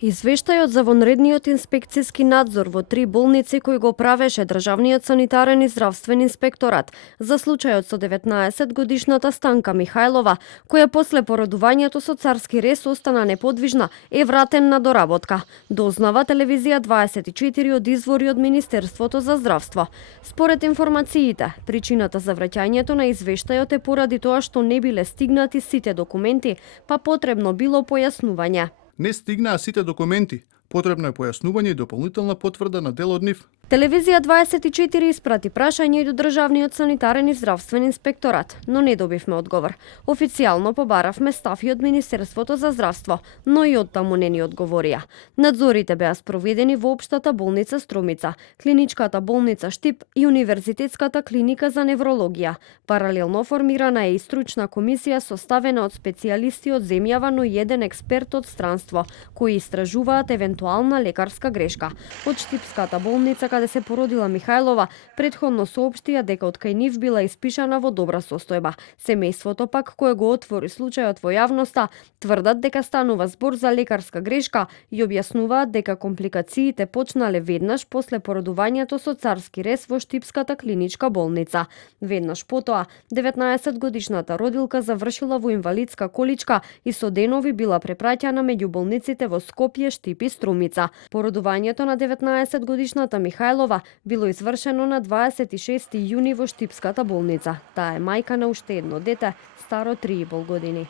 Извештајот за вонредниот инспекцијски надзор во 3 болници кој го правеше Државниот санитарен и здравствен инспекторат за случајот со 19-годишната Станка Михајлова, која после породувањето со царски рез остана неподвижна, е вратен на доработка, дознава Телевизија 24 од извори од Министерството за здравство. Според информациите, причината за враќањето на извештајот е поради тоа што не биле стигнати сите документи, па потребно било појаснување. Не стигнаа сите документи. Потребно е појаснување и дополнителна потврда на дел од нив. Телевизија 24 испрати прашање и до Државниот санитарен и здравствен инспекторат, но не добивме одговор. Официјално побаравме став и од Министерството за здравство, но и од таму не ни одговорија. Надзорите беа спроведени во Општата болница Струмица, Клиничката болница Штип и Универзитетската клиника за неврологија. Паралелно формирана е и стручна комисија составена од специјалисти од земјава, но и еден експерт од странство, кои истражуваат евентуална лекарска грешка. Од Штипската болница каде се породила Михајлова, претходно соопштија дека од кај нив била испишана во добра состојба. Семејството пак, кое го отвори случајот во јавноста, тврдат дека станува збор за лекарска грешка и објаснуваат дека компликациите почнале веднаш после породувањето со царски рез во Штипската клиничка болница. Веднаш потоа, 19-годишната родилка завршила во инвалидска количка и со денови била препраќана меѓу болниците во Скопје, Штип и Струмица. Породувањето на 19-годишната Михајлова било извршено на 26 јуни во Штипската болница. Таа е мајка на уште едно дете, старо 3,5 години.